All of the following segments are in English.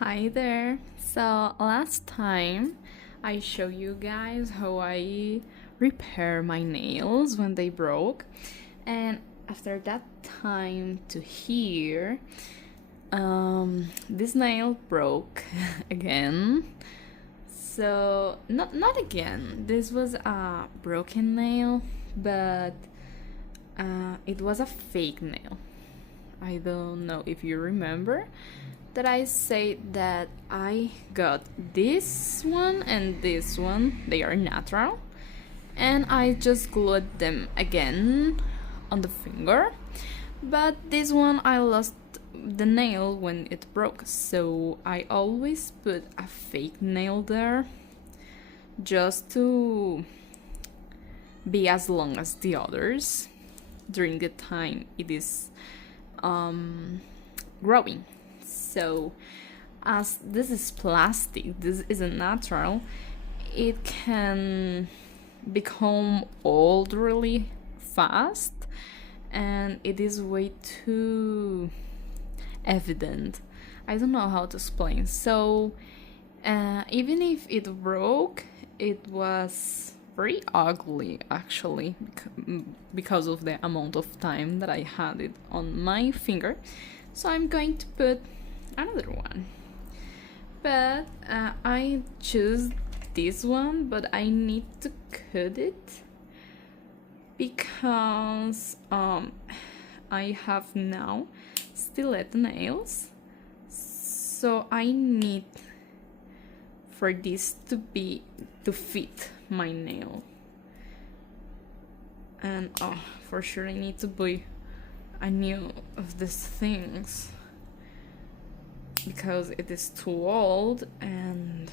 Hi there. So last time I showed you guys how I repair my nails when they broke, and after that time to here, this nail broke again. So not again. This was a broken nail, but it was a fake nail. I don't know if you remember that I said that I got this one and this one, they are natural, and I just glued them again on the finger. But this one I lost the nail when it broke, so I always put a fake nail there just to be as long as the others during the time it is growing. So as this is plastic, this isn't natural, it can become old really fast, and it is way too evident. I don't know how to explain. So even if it broke, it was very ugly actually because of the amount of time that I had it on my finger. So I'm going to put another one, but I choose this one, but I need to cut it because I have now stiletto nails, so I need for this to fit my nail. And for sure I need to buy a new of these things because it is too old and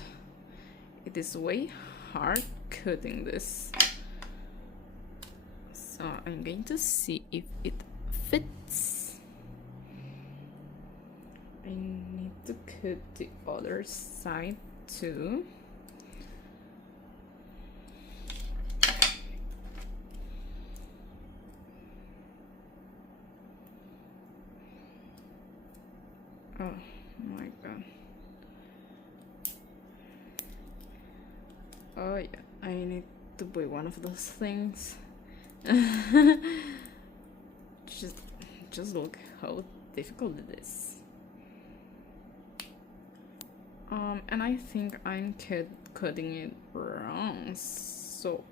it is way hard cutting this. So I'm going to see if it fits. I need to cut the other side too. Oh my god. Oh yeah, I need to buy one of those things. just look how difficult it is. And I think I'm cutting it wrong, so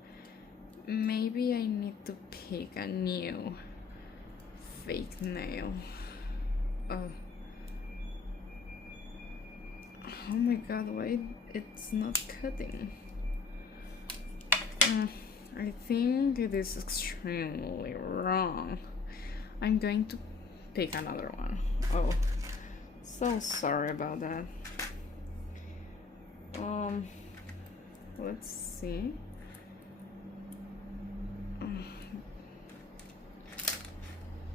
maybe I need to pick a new fake nail. Oh my god, why it's not cutting? I think it is extremely wrong. I'm going to pick another one. Oh, so sorry about that. Let's see.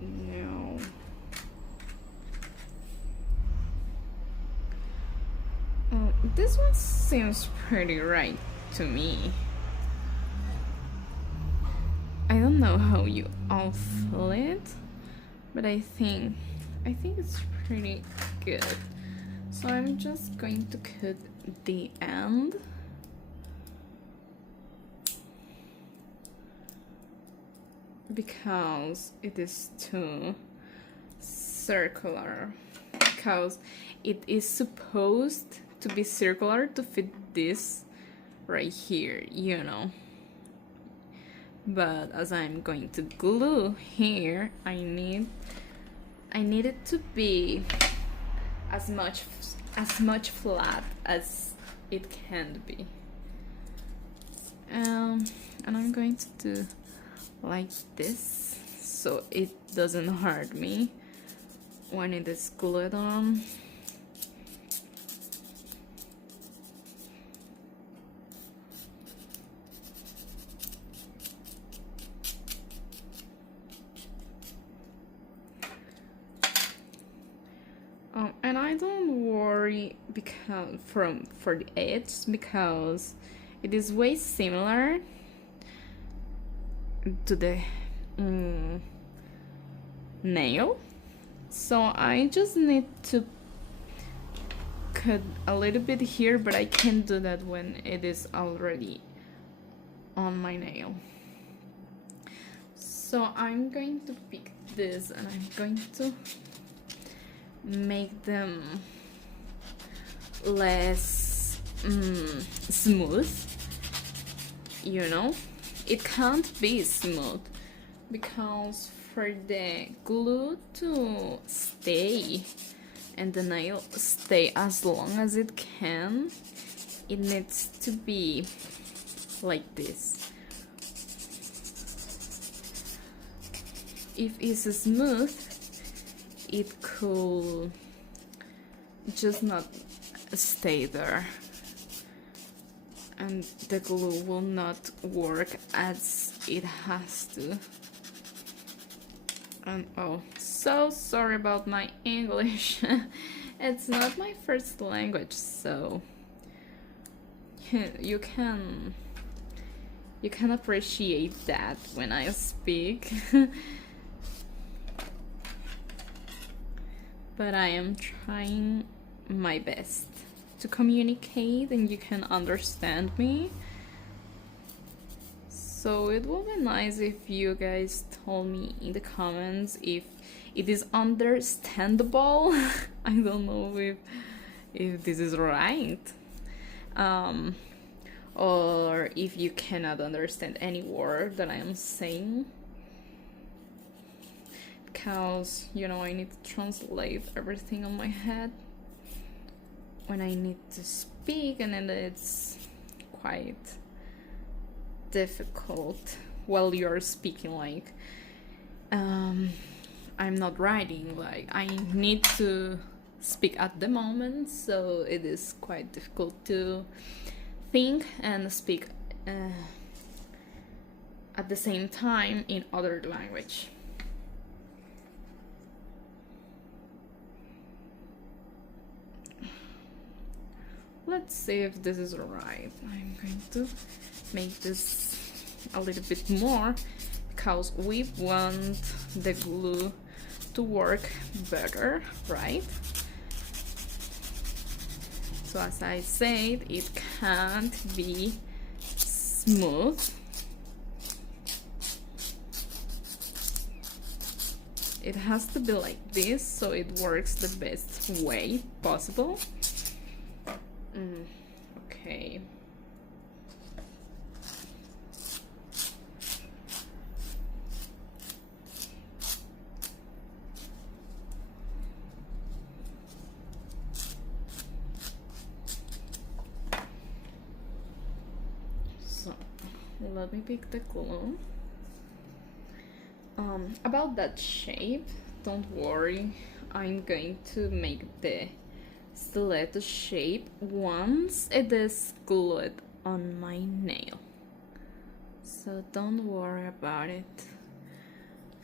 No. This one seems pretty right to me. I don't know how you all feel it, but I think it's pretty good. So I'm just going to cut the end. Because it is too circular. Because it is supposed to be circular to fit this right here, you know. But as I'm going to glue here, I need it to be as much flat as it can be. And I'm going to do like this so it doesn't hurt me when it is glued on. And I don't worry because for the edge, because it is way similar to the nail, so I just need to cut a little bit here, but I can't do that when it is already on my nail. So I'm going to pick this and I'm going to make them less smooth, you know. It can't be smooth because for the glue to stay and the nail stay as long as it can, it needs to be like this. If it's smooth, it could just not stay there and the glue will not work as it has to. And oh, so sorry about my English. It's not my first language, so you can appreciate that when I speak. But I am trying my best to communicate and you can understand me. So it will be nice if you guys told me in the comments if it is understandable. I don't know if this is right. Or if you cannot understand any word that I am saying. Because, you know, I need to translate everything on my head when I need to speak, and then it's quite difficult while you're speaking. Like, I'm not writing, like, I need to speak at the moment, so it is quite difficult to think and speak at the same time in other language. Let's see if this is right. I'm going to make this a little bit more because we want the glue to work better, right? So as I said, it can't be smooth. It has to be like this so it works the best way possible. Okay. So let me pick the glue. About that shape, don't worry, I'm going to make the stiletto shape once it is glued on my nail, so don't worry about it.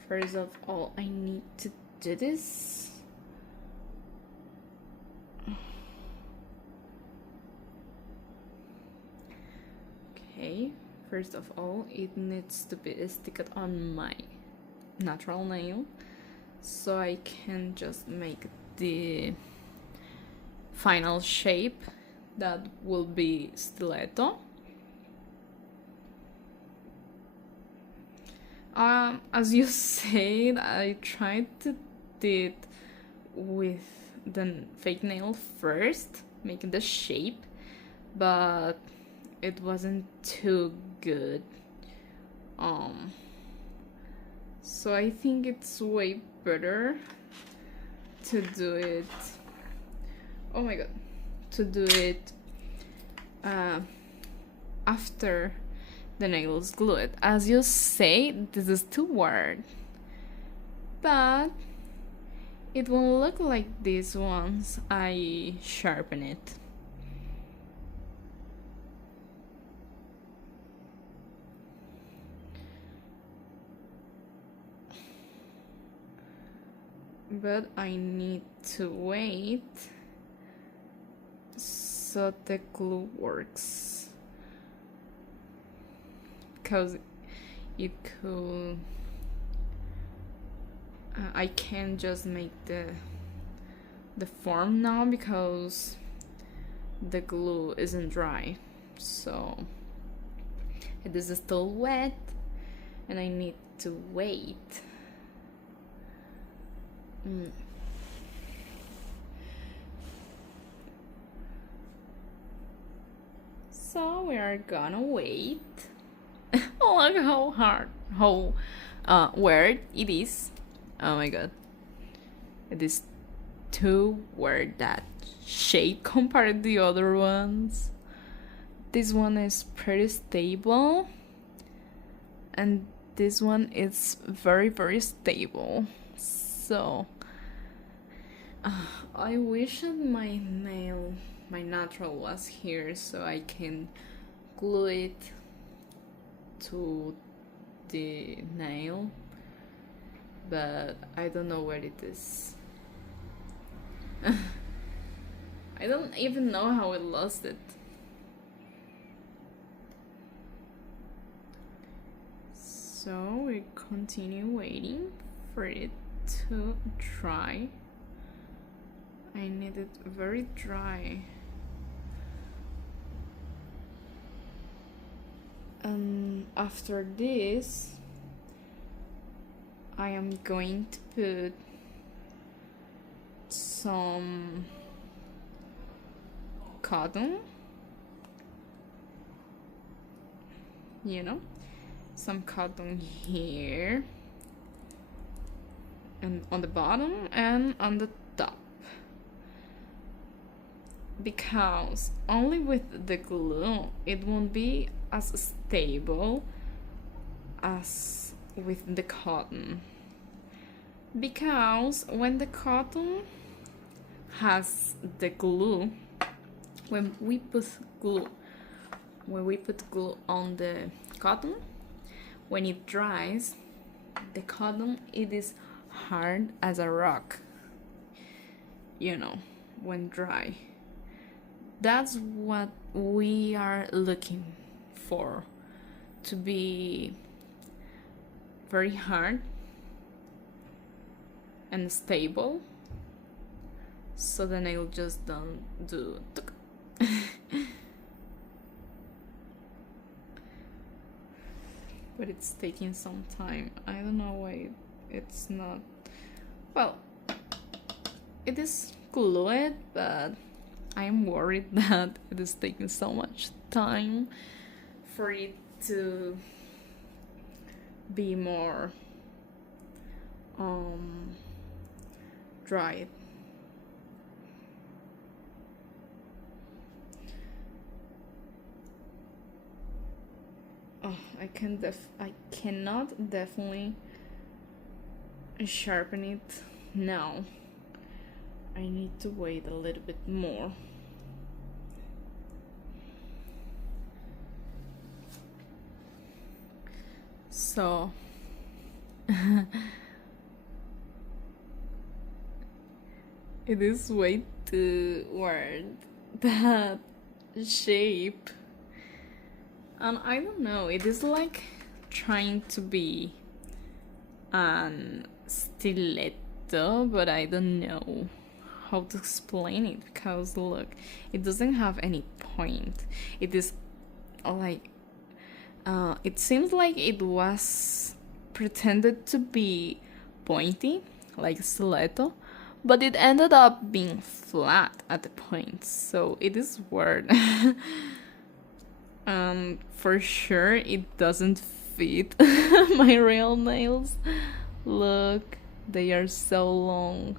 First of all, I need to do this. Okay, first of all, it needs to be sticked on my natural nail, so I can just make the final shape that will be stiletto. As you said, I tried to do it with the fake nail first, making the shape, but it wasn't too good. So I think it's way better to do it. Oh my god, to do it after the nail is glued. As you say, this is too weird, but it won't look like this once I sharpen it. But I need to wait so the glue works, because it could I can't just make the form now because the glue isn't dry, so it is still wet and I need to wait. So we are gonna wait. Oh, look how hard, how weird it is. Oh my god, it is too weird, that shape compared to the other ones. This one is pretty stable, and this one is very, very stable. So I wish that my nail, my natural, was here so I can glue it to the nail, but I don't know where it is. I don't even know how I lost it. So we continue waiting for it to dry. I need it very dry. And after this, I am going to put some cotton, you know, some cotton here and on the bottom and on the top, because only with the glue it won't be as stable as with the cotton, because when the cotton has the glue, when we put glue on the cotton, when it dries, the cotton, it is hard as a rock, you know, when dry. That's what we are looking for, to be very hard and stable, so the nail just don't do but it's taking some time. I don't know why it's not, well, it is glued, but I'm worried that it is taking so much time for it to be more dried. Oh, I cannot definitely sharpen it now. I need to wait a little bit more. So it is way too weird, that shape. And I don't know, it is like trying to be an stiletto, but I don't know how to explain it, because look, it doesn't have any point. It is like it seems like it was pretended to be pointy, like stiletto, but it ended up being flat at the point, so it is weird. For sure it doesn't fit my real nails. Look, they are so long.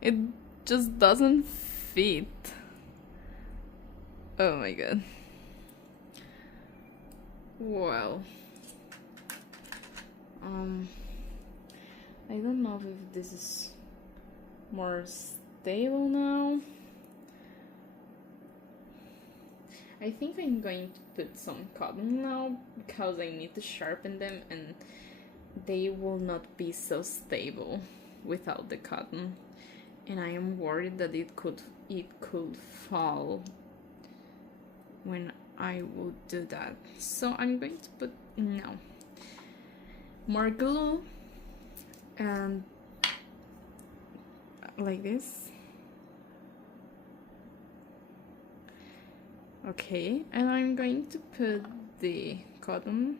It just doesn't fit. Oh my god. Well, I don't know if this is more stable now. I think I'm going to put some cotton now, because I need to sharpen them and they will not be so stable without the cotton. And I am worried that it could fall when I would do that. So I'm going to put now more glue, and like this. Okay, and I'm going to put the cotton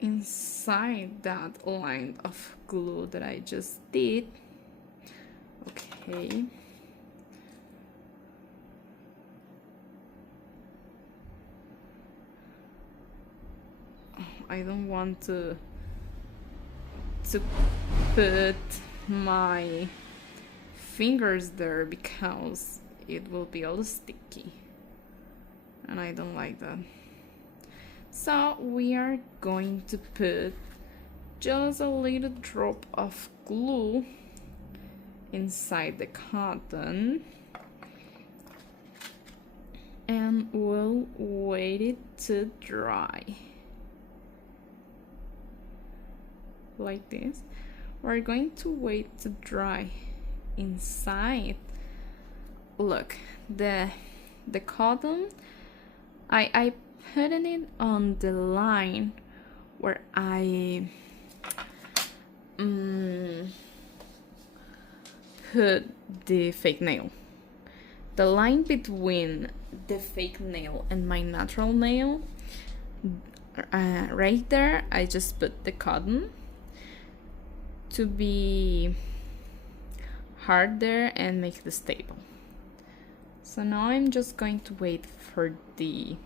inside that line of glue that I just did. Okay. I don't want to put my fingers there because it will be all sticky and I don't like that. So we are going to put just a little drop of glue inside the cotton and we'll wait it to dry. Like this. We're going to wait to dry inside. Look, the cotton, I put it on the line where I put the fake nail. The line between the fake nail and my natural nail, right there, I just put the cotton to be hard there and make it stable. So now I'm just going to wait for the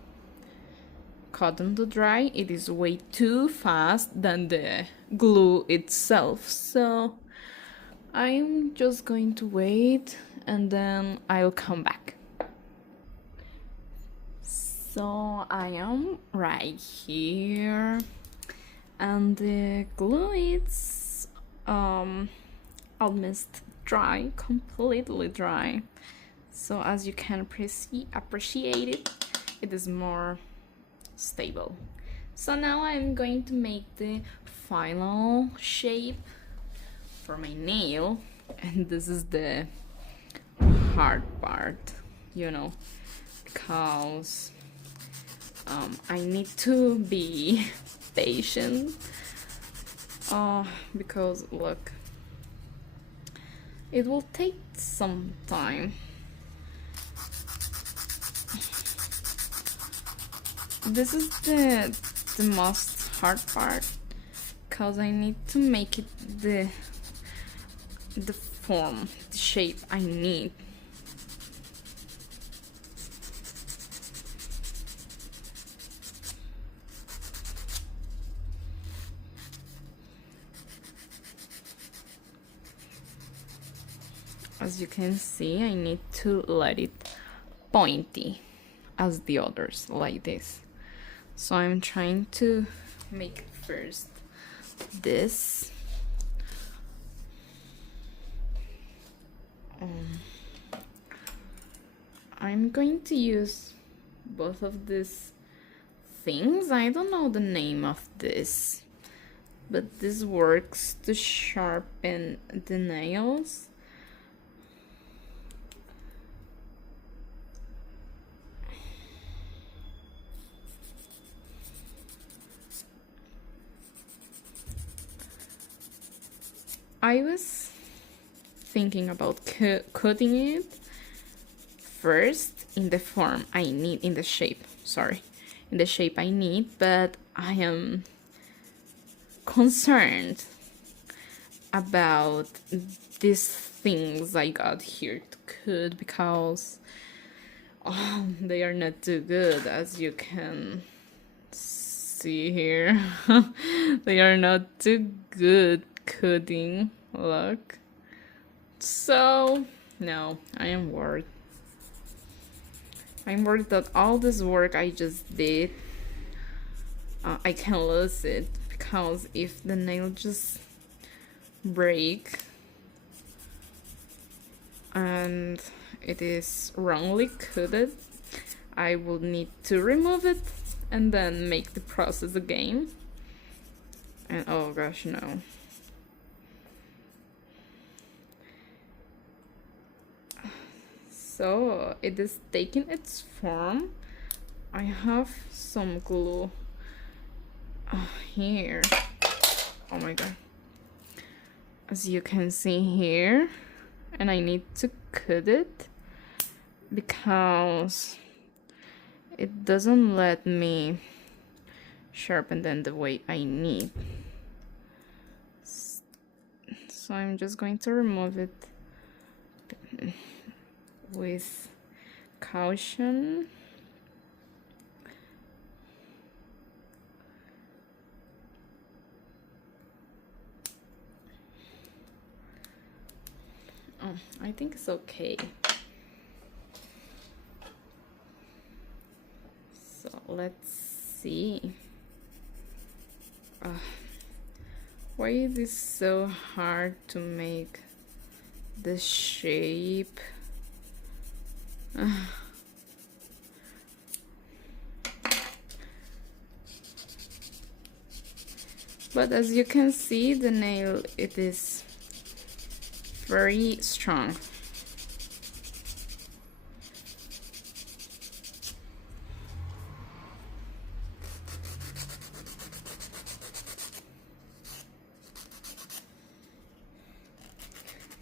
cotton to dry. It is way too fast than the glue itself, so I'm just going to wait and then I'll come back. So I am right here and the glue is almost dry, completely dry. So as you can appreciate it, it is more stable. So now I'm going to make the final shape for my nail, and this is the hard part, you know, because I need to be patient. Because look, it will take some time. This is the most hard part because I need to make it the form, the shape I need. As you can see, I need to let it pointy as the others, like this. So I'm trying to make first this. I'm going to use both of these things. I don't know the name of this, but this works to sharpen the nails. I was thinking about cutting it first in the form I need, in the shape I need, but I am concerned about these things I got here to cut because they are not too good, as you can see here. They are not too good cutting, look. So no, I am worried. I'm worried that all this work I just did, I can lose it, because if the nail just break and it is wrongly cutted, I will need to remove it and then make the process again. And oh gosh, no. So it is taking its form. I have some glue here. Oh my god. As you can see here, and I need to cut it because it doesn't let me sharpen them the way I need. So I'm just going to remove it with caution. Oh, I think it's okay. So let's see. Why is this so hard to make the shape? But as you can see, the nail, it is very strong.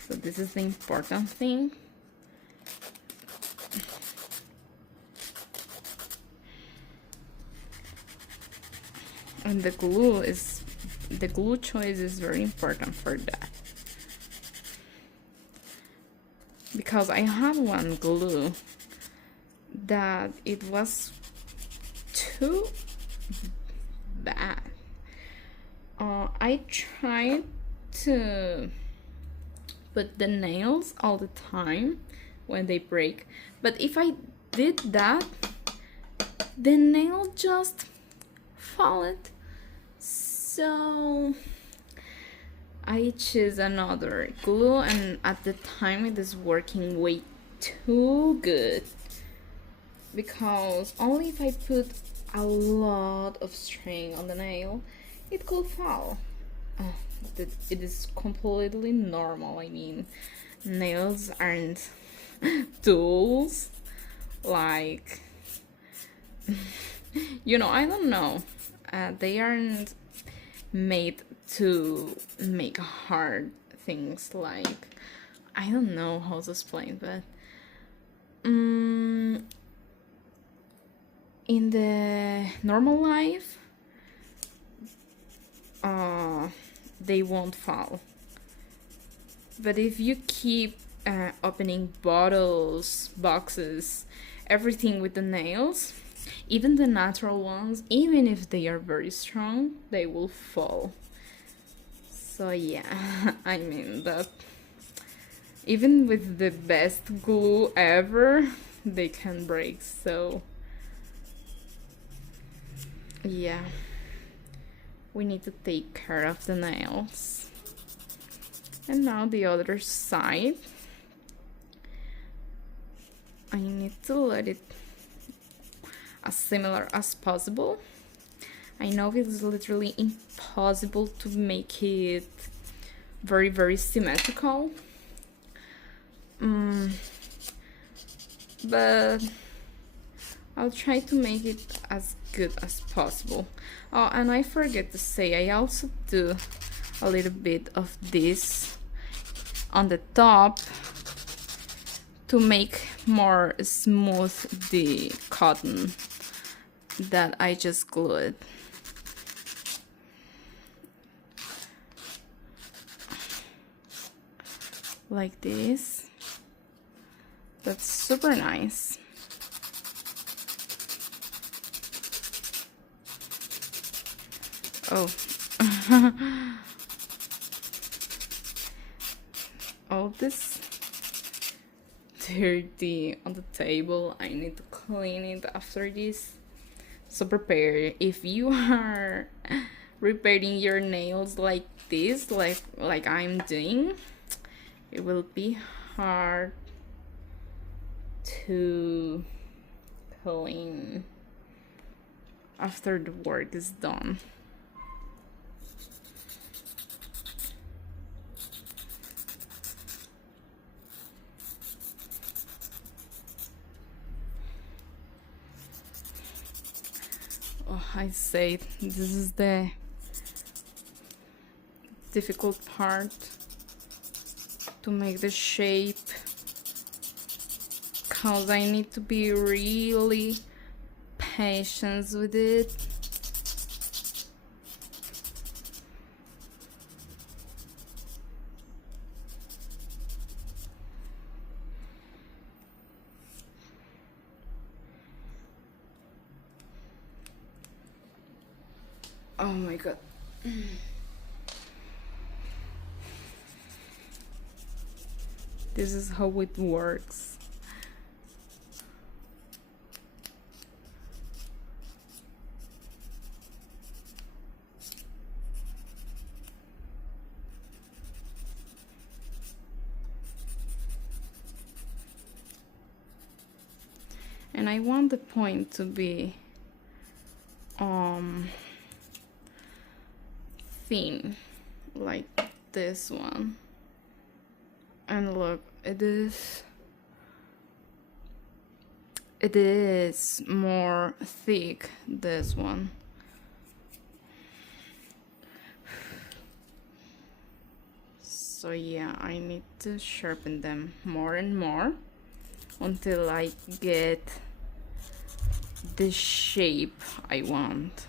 So this is the important thing. And the glue choice is very important for that. Because I had one glue that it was too bad. I tried to put the nails all the time when they break, but if I did that, the nail just followed. So I choose another glue, and at the time it is working way too good, because only if I put a lot of string on the nail it could fall. It is completely normal. I mean, nails aren't tools, like you know, I don't know, they aren't made to make hard things. Like, I don't know how to explain, but in the normal life they won't fall, but if you keep opening bottles, boxes, everything with the nails, even the natural ones, even if they are very strong, they will fall. So yeah, I mean that even with the best glue ever, they can break. So yeah, we need to take care of the nails. And now the other side, I need to let it as similar as possible. I know it's literally impossible to make it very, very symmetrical, but I'll try to make it as good as possible. Oh, and I forget to say, I also do a little bit of this on the top to make more smooth the cotton that I just glued. Like this. That's super nice. Oh. All this dirty on the table. I need to clean it after this. So prepare. If you are repairing your nails like this, like I'm doing, it will be hard to clean after the work is done. Oh, I say this is the difficult part, to make the shape, because I need to be really patience with it. Oh my god. This is how it works. And I want the point to be thin, like this one. And look, it is more thick, this one. So yeah, I need to sharpen them more and more until I get the shape I want.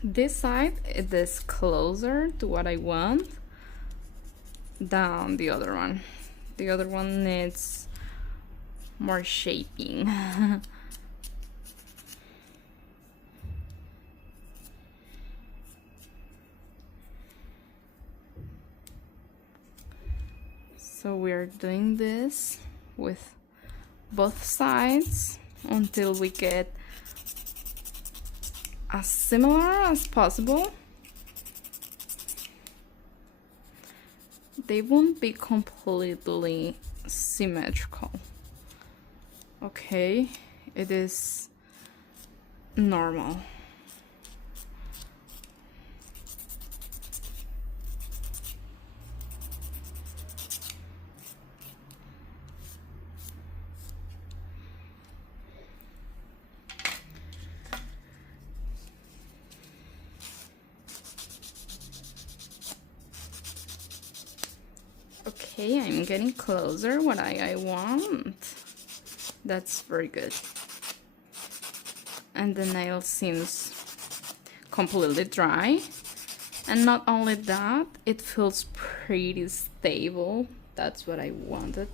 This side, it is closer to what I want than the other one. The other one needs more shaping. So we're doing this with both sides until we get as similar as possible. They won't be completely symmetrical. Okay, it is normal. Okay, I'm getting closer what I want. That's very good. And the nail seems completely dry. And not only that, it feels pretty stable. That's what I wanted.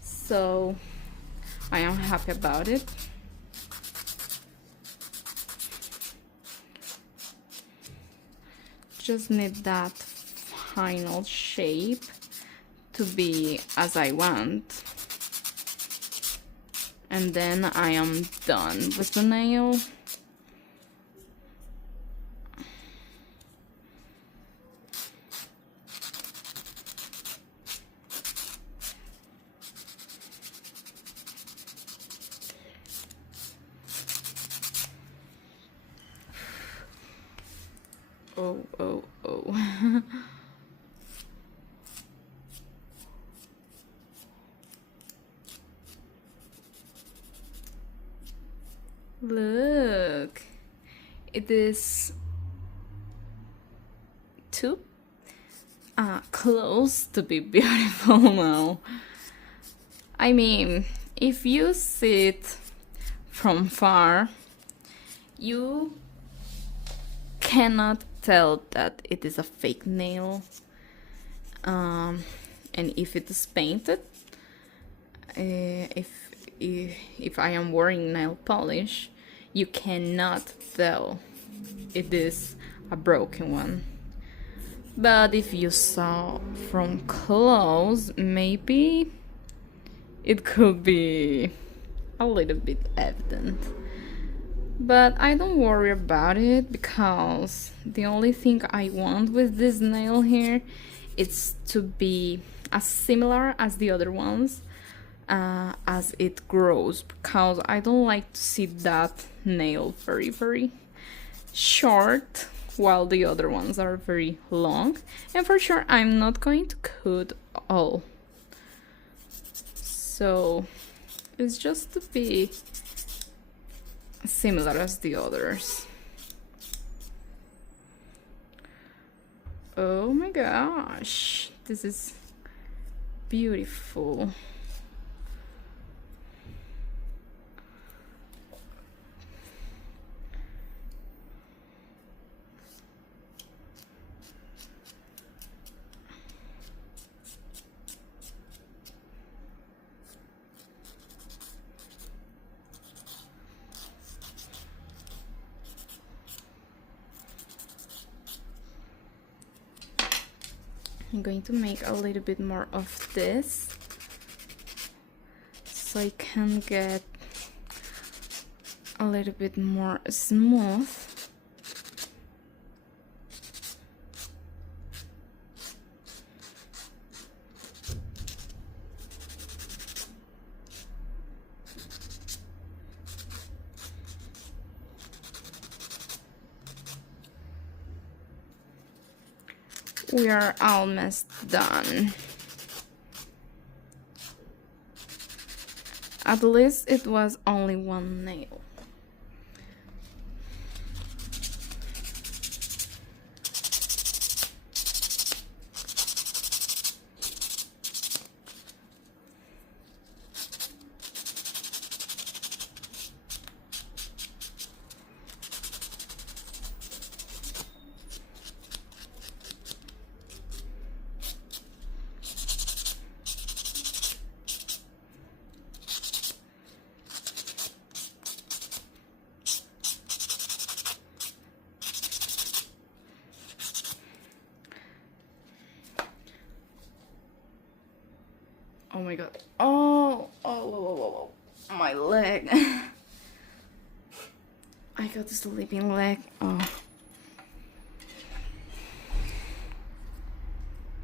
So I am happy about it. Just need that final shape to be as I want. And then I am done with the nail. Oh. Look, it is too close to be beautiful now. I mean, if you see it from far, you cannot tell that it is a fake nail. And if it is painted, if I am wearing nail polish, you cannot tell it is a broken one. But if you saw from close, maybe it could be a little bit evident. But I don't worry about it, because the only thing I want with this nail here is to be as similar as the other ones as it grows, because I don't like to see that nail very, very short while the other ones are very long. And for sure, I'm not going to cut all So it's just to be similar as the others. Oh my gosh, this is beautiful. I'm going to make a little bit more of this so I can get a little bit more smooth. We are almost done. At least it was only one nail. Oh my god. Oh, my leg. I got a sleeping leg. Oh.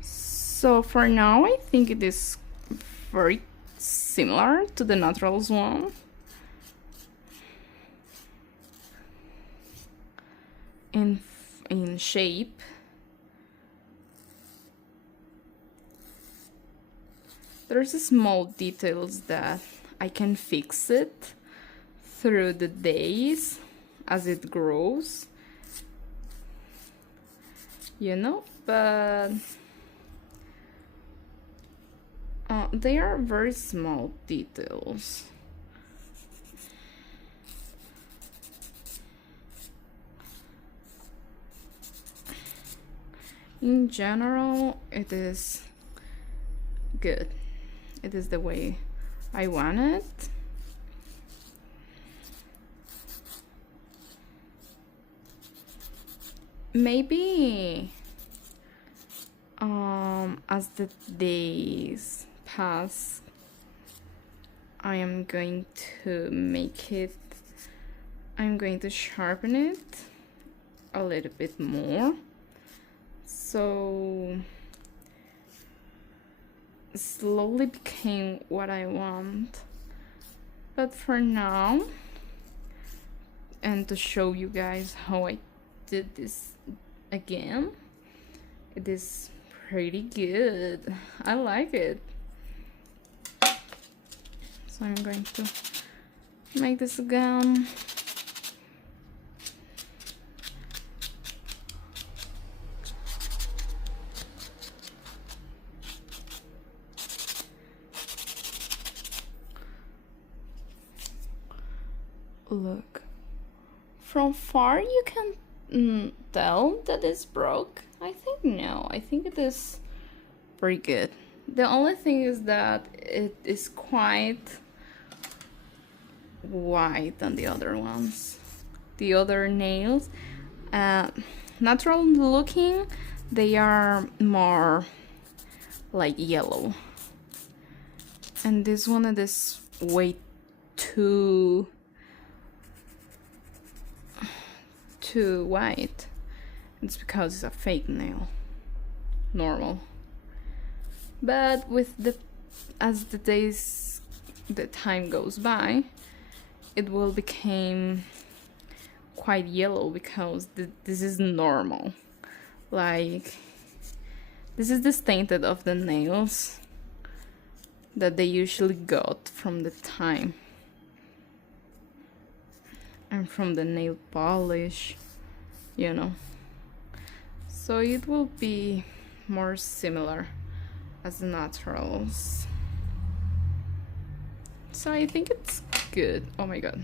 So for now, I think it is very similar to the Naturals one. In shape. There's small details that I can fix it through the days as it grows, you know, but they are very small details. In general, it is good. It is the way I want it. Maybe as the days pass, I am going to I'm going to sharpen it a little bit more. So slowly became what I want. But for now, and to show you guys how I did this again, it is pretty good. I like it. So I'm going to make this again. Look, from far you can tell that it's broke. I think no, I think it is pretty good. The only thing is that it is quite white than the other ones. The other nails, natural looking, they are more like yellow, and this one is way too white. It's because it's a fake nail. Normal. But with as the time goes by, it will become quite yellow because this is normal. Like, this is the tainted of the nails. that they usually got from the time and from the nail polish, you know. So it will be more similar as the naturals. So I think it's good. Oh my god.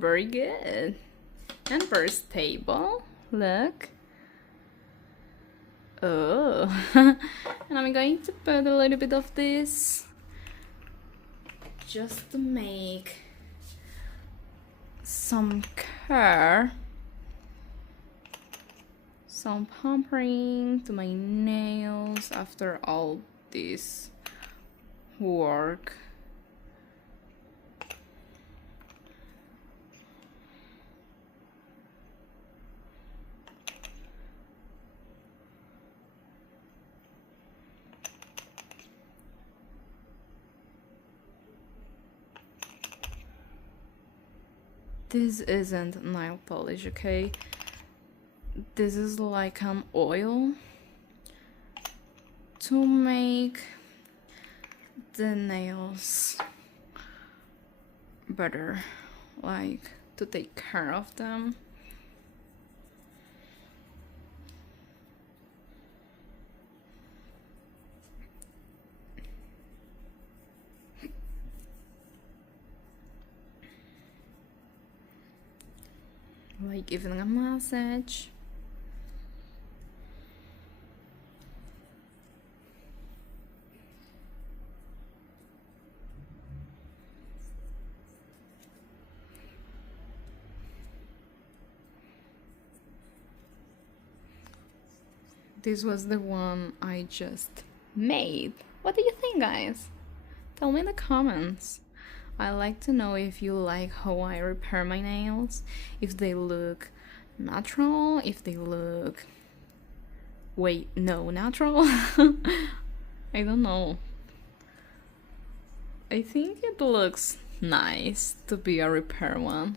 Very good. And very stable. Look. Oh. And I'm going to put a little bit of this just to make some care, some pampering to my nails after all this work. This isn't nail polish, okay? This is like an oil to make the nails better, like to take care of them. Like giving a massage. This was the one I just made. What do you think, guys? Tell me in the comments. I like to know if you like how I repair my nails, if they look natural, if they look... Wait, no, natural? I don't know. I think it looks nice to be a repair one.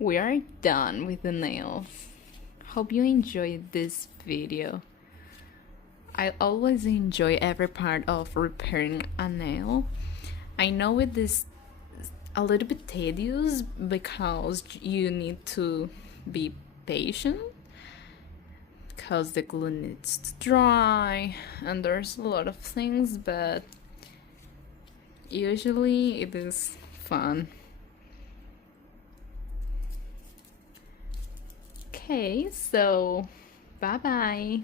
We are done with the nails. Hope you enjoyed this video. I always enjoy every part of repairing a nail. I know it is a little bit tedious because you need to be patient because the glue needs to dry and there's a lot of things, but usually it is fun. Okay, so bye bye.